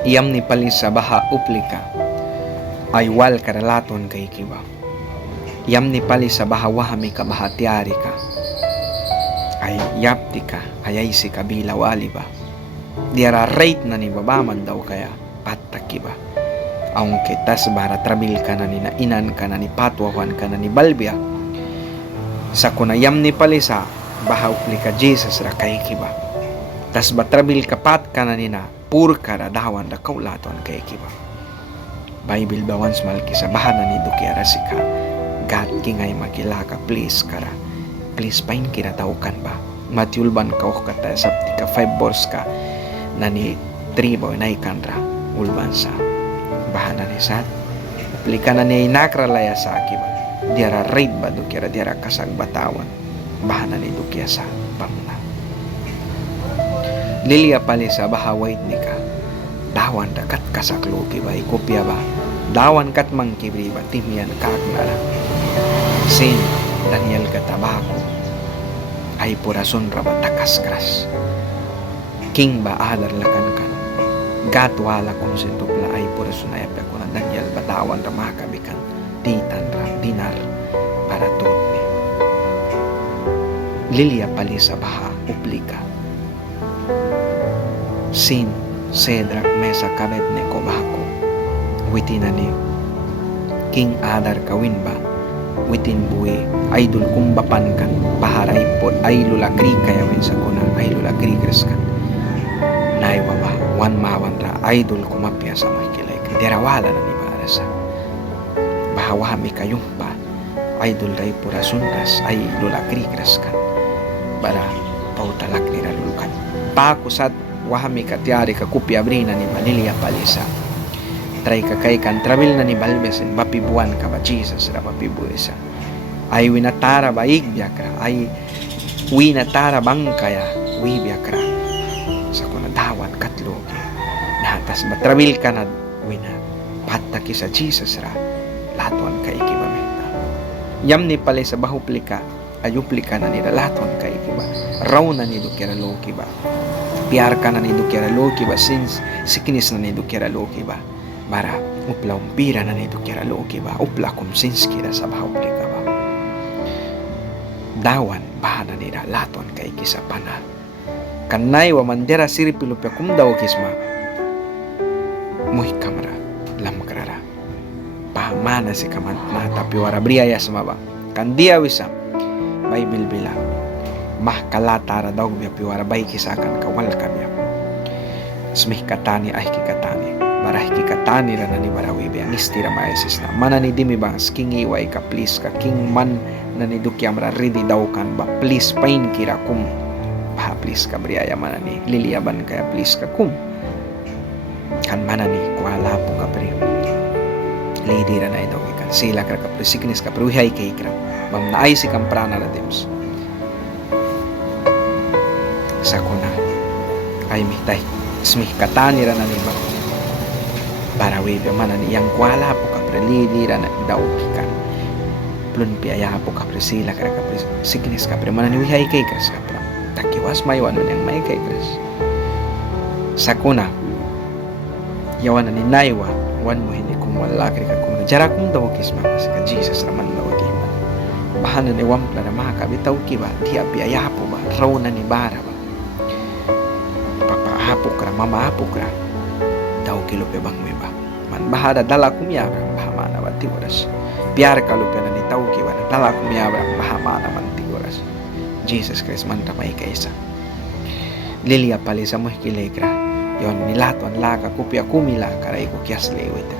Iyam ni pali sa baha uplika ay wal karalaton kay kiba. Iyam ni pali sa baha wahami ka bahatiari ka ay yapti ka ayay si kabila wali ba. Diara rate na ni babaman daw kaya pataki ba. Aunque tas bara trabil ka na ni nainan ka na ni patwawan ka na ni balbia. Sa kunayam ni pali sa baha uplika Jesus ra kay kiba. Tas batrabil ka pat ka na ni na pur kara dawan da kaulaton kay kiba. Bible bawan malki sa bahana ni dukiara sika. God kingay makilaka please kara. Please pain kira taukan ba. Matiulban ka kata sabti ka 5 bors ka na ni tribo na ikanra ulban sa bahana ni sad. Plika na ni nakralaya sa akiba. Diara raid ba dukiara diara kasag batawan. Bahana ni dukia sa pamna. Lilia pali sa baha white ni ka. Dawan dakat kasakloki ba ikopya ba. Dawan kat mangkibri ba timian kaknara. Sin Daniel katabako ay purason ra ba takas kras. King ba adar lakan kan. Gat wala kung sintupla ay purason ay apya ko na Daniel ba dawan ra makabikan. Titan ra dinar para totni. Lilia pali sa baha uplika. Sin Sedrak Mesa Kabednego bahako witin ani King Adar kawin ba witin buwi idol kumbapan kan baharay po ay lulagri kaya win sa kuna ay lulagri kan naiwa ba wan mawan ra idol kumapya sa makilay derawala na ni para sa bahawami kayong pa idol ray pura sundas ay lulagri kan bara pautalak ni ralulukan pakusat wahami katiari ka kupya brina ni Manilya palisa. Try ka kay kan travel na ni Balbesen mapibuan ka ba Jesus ra mapibuesa. Ay winatara ba igbiya ka ay winatara bang kaya wibya ka sa kunadawan katlo. Natas ba travel ka na wina pataki sa Jesus ra laton kay ikibamenta. Yam ni pala sa bahuplika ayuplika na ni laton kay ikiba. Raw na ni dukira loki ba. Piar ka na ni dukiara loki ba since sikinis na ni dukiara loki ba bara upla umpira na ni dukiara loki ba upla kum since kira sa bahupli ka ba dawan bahana ni laton kay kisapana kanay wa mandera siripilupya kum daw kisma muhi kamera lam karara pahamana si kaman na tapiwara briaya sama ba kandia wisam Bible bilang mah kalatara daw biya piwara bay kisakan kawal kabya smih katani ay kikatani barah kikatani rana ni barawi biya nistira maesis na mana ni dimi bang skingi way ka please ka king man na ni dukyam ra ready daw kan ba please pain kira kum bah please ka briaya mana ni liliaban kaya please ka kum kan mana ni kuala po ka pri lady rana daw ikan sila ka pri sickness ka pri hay kay kram mam naay si kam prana la tems sa kuna ay mitay smih katani ra na ni ba para we mana ni yang kuala po ka prelidi ra na daw kikan plun piaya po ka presila ka pre sickness ka pre mana ni wihay kay kras ka pre takiwas may wano yang may kay kras sa kuna yawan ni naiwa wan mo hindi kung wala ka kung jara kung daw kisma ka Jesus raman daw kiman bahana ni wampla na makabitaw kiba di piaya po ba raw na ni bara ba apok ra mama apok ra daw kilo pe bang meba man bahada dala kumya bahama na bati oras biar kalupe na ni tau ki wana dala kumya bahama na man ti oras Jesus Christ man ramay kaisa lilia pali sa moh kilegra yon nilaton laka kupya kumila karay ko kyas lewet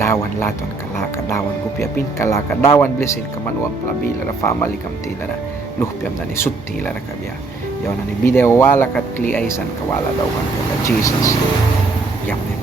dawan laton kalaka dawan kupya pin kalaka dawan blesin kamanuam plabila ra family kam tinara luhpyam na ni sutti la ra kabya yaw na ni video wala kat kli aysan kawala daw kan ka Jesus yam ni